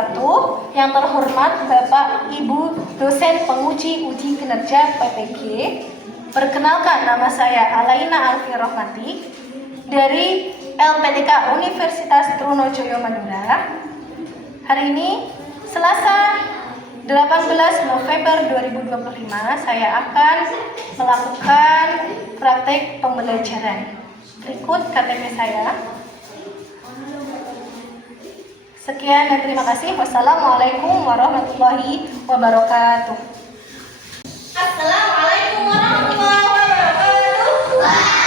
wabarakatuh. Yang terhormat Bapak Ibu dosen penguji uji kinerja PPG. Perkenalkan, nama saya Alaina Alfi Rohmati dari LPTK Universitas Trunojoyo Madura. Hari ini Selasa 18 November 2025 saya akan melakukan praktek pembelajaran. Berikut KTP saya. Sekian dan terima kasih. Wassalamualaikum warahmatullahi wabarakatuh. Assalamualaikum warahmatullahi wabarakatuh.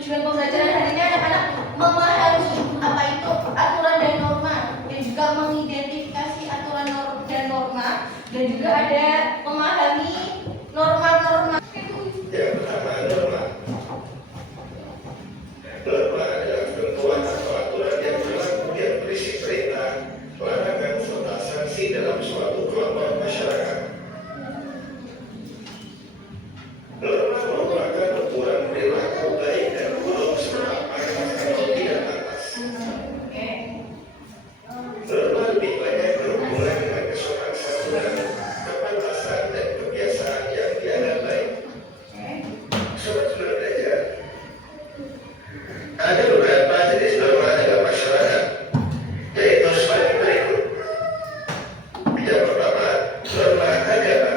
Tujuan pembelajaran hari ini anak-anak memahami apa itu aturan dan norma, dan juga mengidentifikasi aturan dan norma, dan juga ada memahami norma-norma. Yang pertama, norma. Norma adalah ketentuan atau aturan yang berlaku yang berisi perintah, larangan serta sanksi dalam suatu kelompok masyarakat. Norma merupakan ukuran perilaku baik dan buruk serta pantas atau tidak pantas. Norma lebih banyak berhubungan dengan kesopanan santunan, kepantasan dan kebiasaan yang dianggap baik. Sobat belajar, ada beberapa jenis norma dalam masyarakat, yaitu sebagai berikut. Yang pertama, norma agama.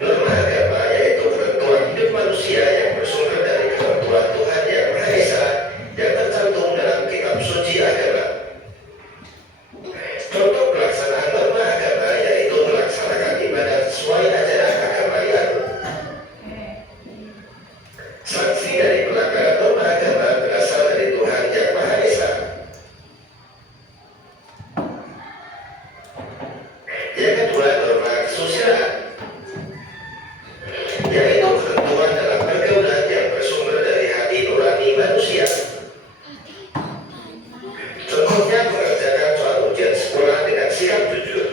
Norma agama yaitu ketentuan hidup manusia yang bersumber dari ketentuan Tuhan Yang Maha Esa yang tercantum dalam kitab suci agama. Contoh pelaksanaan norma agama yaitu melaksanakan ibadah sesuai ajaran agama yang. Sanksi dari pelanggaran norma agama berasal dari Tuhan Yang Maha Esa. Yang kedua, norma kesusilaan, yaitu ketentuan dalam pergaulan yang bersumber dari hati nurani manusia. Contohnya mengerjakan suatu ujian sekolah dengan sikap jujur.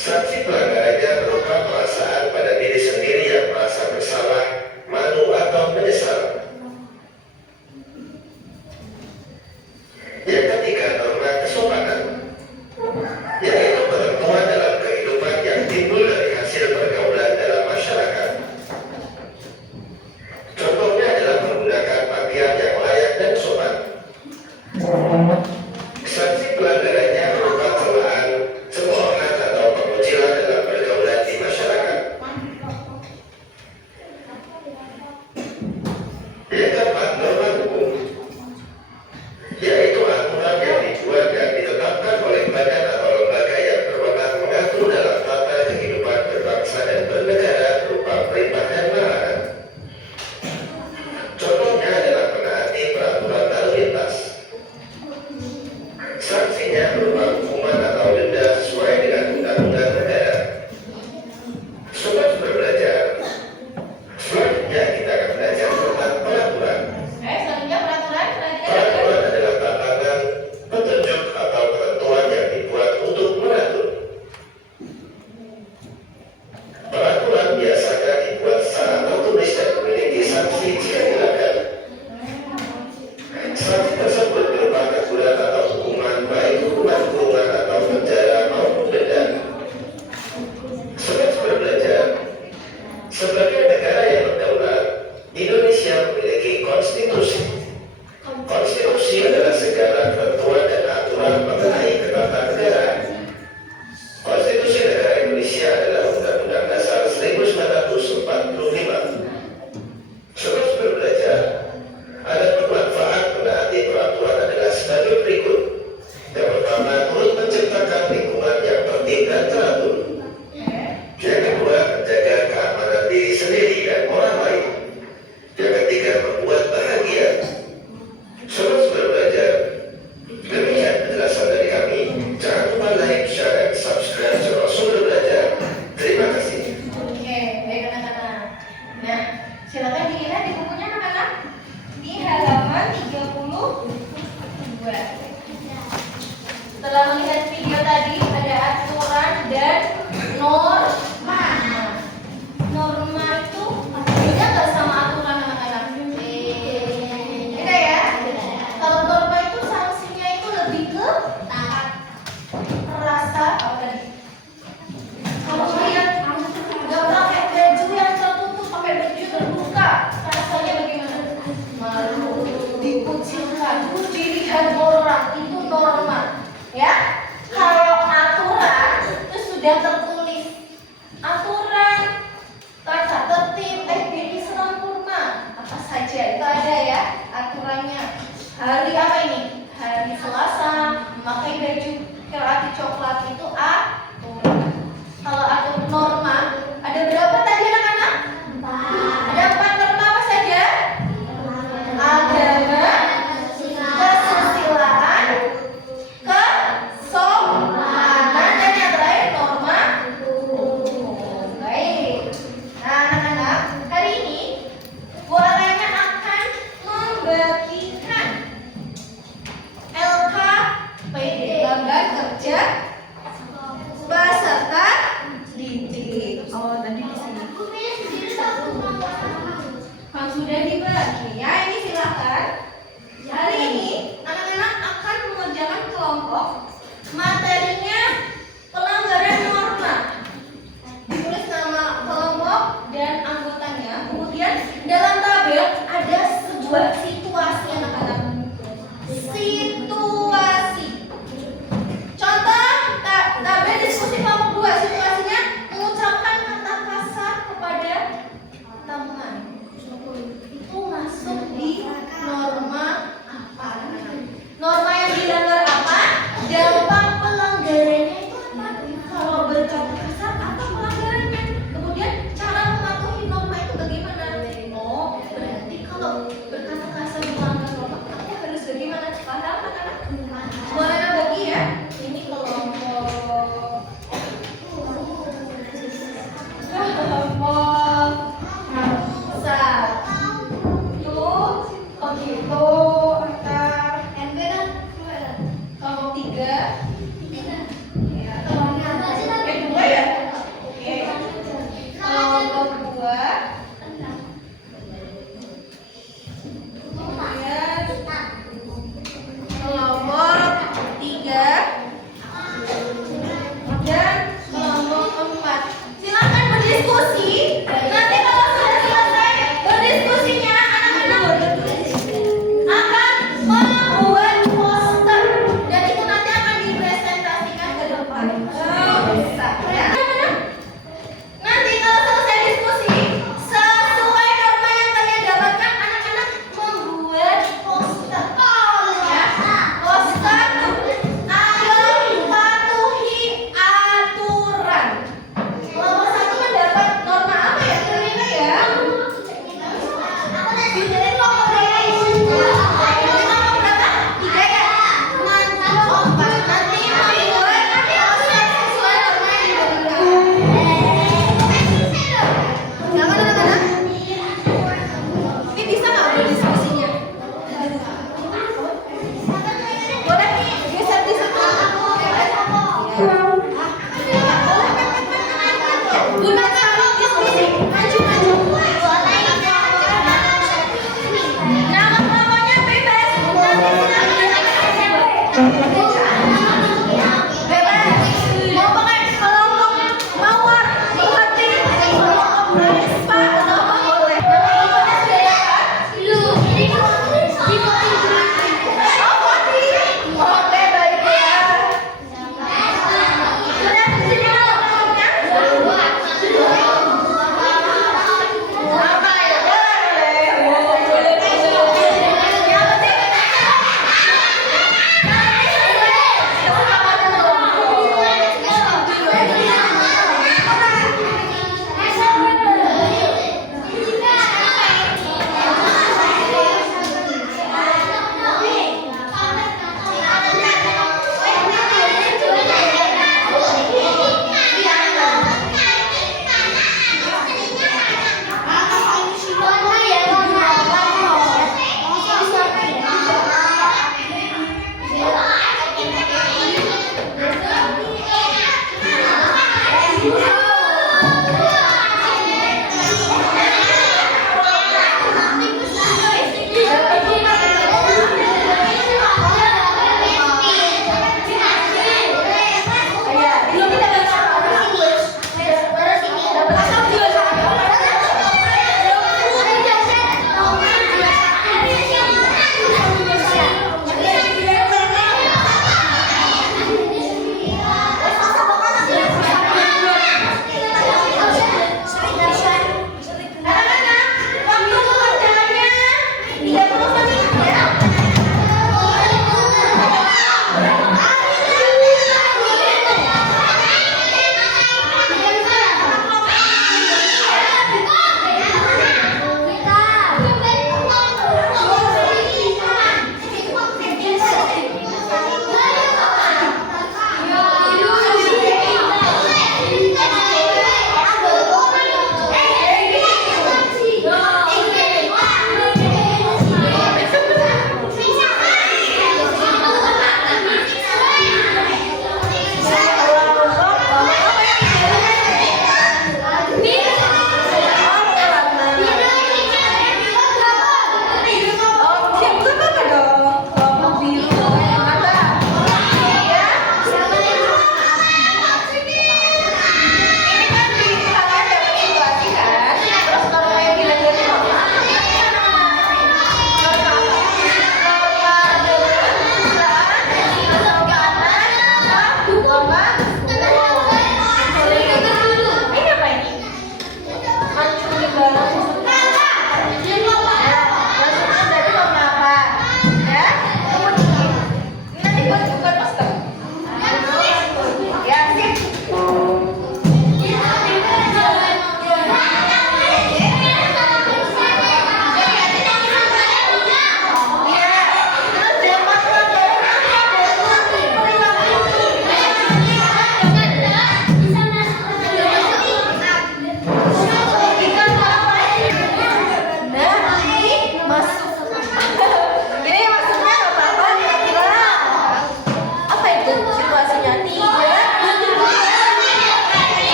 Sanksi pelanggarannya berupa perasaan pada diri sendiri yang merasa bersalah, malu atau menyesal. Yang ketiga, norma kesopanan, yaitu ketentuan dalam kehidupan yang timbul dari hasil pergaulan dalam masyarakat. Contohnya adalah menggunakan pakaian yang layak dan sopan. Sanksi pelanggarannya berupa celaan, cemoohan atau pengucilan dalam pergaulan di masyarakat. yang tertulis. Aturan, tata tertib, FGD sempurna. Apa saja itu ada ya aturannya. Hari apa ini? Hari Selasa memakai baju kreatif coklat itu aturan. Kalau ada norma, ada berapa tadi anak-anak? Ada 4 norma apa saja? Agama, kesusilaan, kesopanan, dan yang terakhir norma umum. Baik. Nah, anak-anak, hari ini Bu Alena akan membagikan LKPD, lembaga kerja peserta didik. Oh, tadi di sini. Kalau sudah dibagi ya, ini silakan. Hari ini anak-anak akan mengerjakan kelompok. Materinya pelanggaran norma. Ditulis nama kelompok dan anggotanya. Kemudian dalam tabel ada sebuah situasi anak-anak. Situasi. Contoh tabel diskusi kelompok 2. Situasinya mengucapkan kata kasar kepada teman. Itu masuk di norma apa? Norma yang dilanggar apa? Dampak pelanggarannya itu apa? Kalau berkata kasar apa pelanggarannya? Kemudian cara mematuhi norma itu bagaimana? Oh, berarti kalau berkata kasar melanggar norma, aku harus bagaimana? Paham anak-anak? Boleh bagi ya? Ini kelompok satu antar kelompok 3 ya, kedua ya, oke, kelompok 2 kemudian kelompok 3 dan kelompok 4. Silakan berdiskusi. Nanti kalau sudah selesai berdiskusinya, anak-anak akan membuat poster dan itu nanti akan dipresentasikan ke depan. Bisa ya. Nanti kalau selesai diskusi, sesuai norma yang kalian dapatkan, anak-anak membuat poster. Ya, poster. Ayo patuhi aturan. Kelompok 1 mendapat norma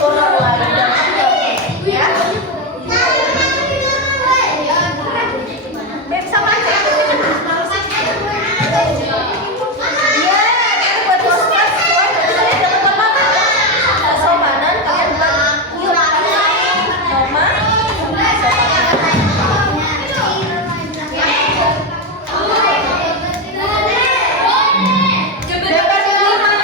orang lain dan ya. Beb sama aja. Iya, itu buat podcast ya. Jadi teman-teman somanan kalian buat yuk Norma. Bebas ini mana?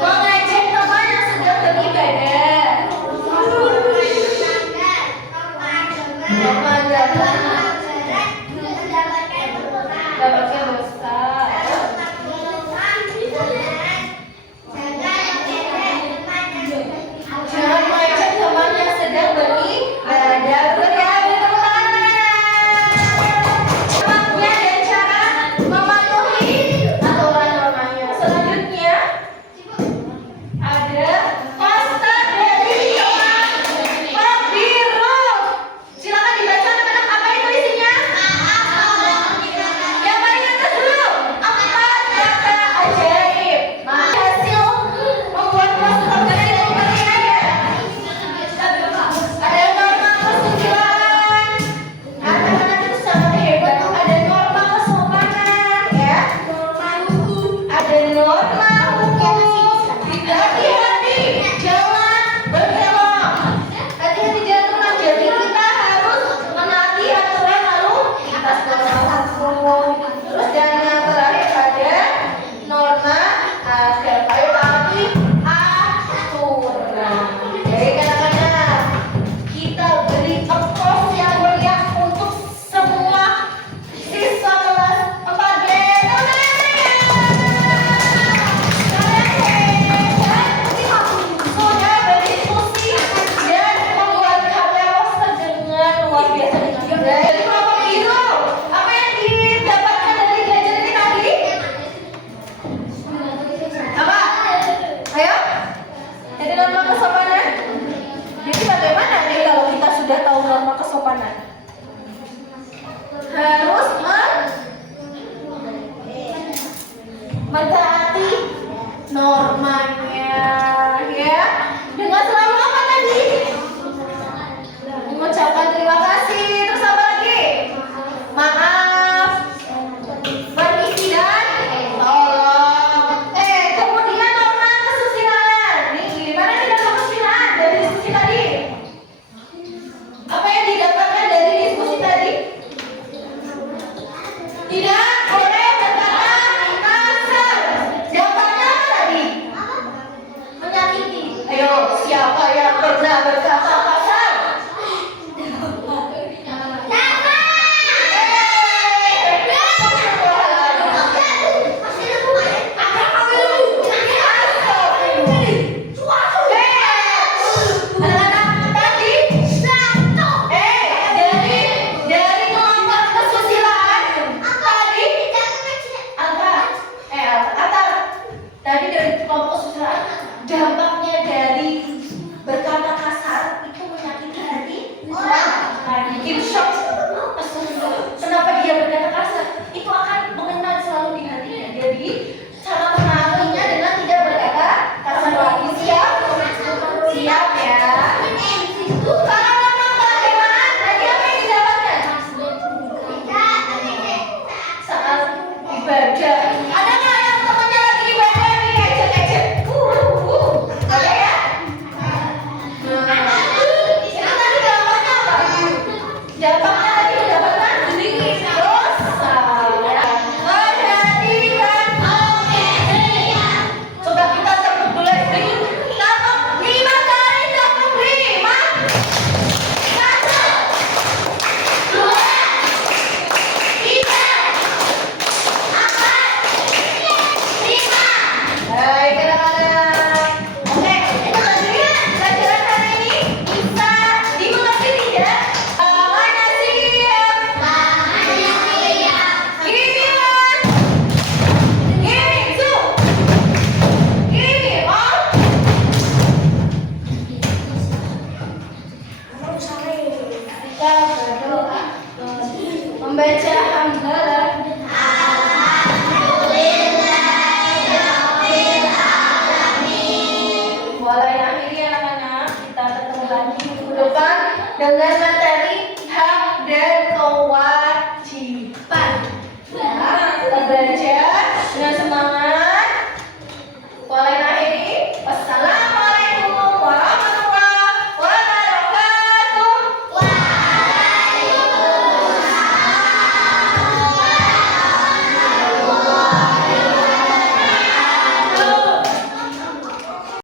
Mengejek teman yang sedang beribadah. Dapatkan dosa. Jangan mengejek teman yang sedang beribadah. Beri tepuk tangan. Tempatnya dan cara mematuhi aturan normanya. Selanjutnya ada pasta dari Pak Biro. Silakan dibaca anak-anak, apa itu isinya? Yang paling atas dulu, 4 kata ajaib. Hasil membuat pasukan dari ya. Ada norma kesusilaan. Anak-anak itu sangat hebat. Ada norma kesopanan, ya. Ada norma hukum. Hati-hati, jangan berbelok. Hati-hati jangan teman. Jadi kita harus menaati aturan lalu lintas norma hukum. Terus dan yang terakhir ada norma agar ayo taati aturan. Jadi kadang-kadang kita beri applause yang meriah untuk semua siswa kelas 4B. Sudah berdiskusi dan membuat chaos dengan luar biasa. Jadi kelompok biru, apa yang didapatkan dari belajar ini tadi? Apa? Ayo. Jadi norma kesopanan. Jadi bagaimana nih kalau kita sudah tahu norma kesopanan? Harus mentaati normanya, ya. Dengan selalu apa tadi? Mengucapkan terima kasih. Terus apa lagi? Maaf, permisi dan tolong. Kemudian norma kesusilaan. Nih, gimana nih norma kesusilaan dari diskusi tadi? Apa yang didapatkan dari diskusi tadi? Tidak boleh berkata kasar. Jawabannya apa tadi? Menyakiti. Ayo, siapa yang pernah berkata kasar? Anak-anak tadi dari kelompok kesusilaan tadi Atar tadi dari kelompok kesusilaan dampaknya dari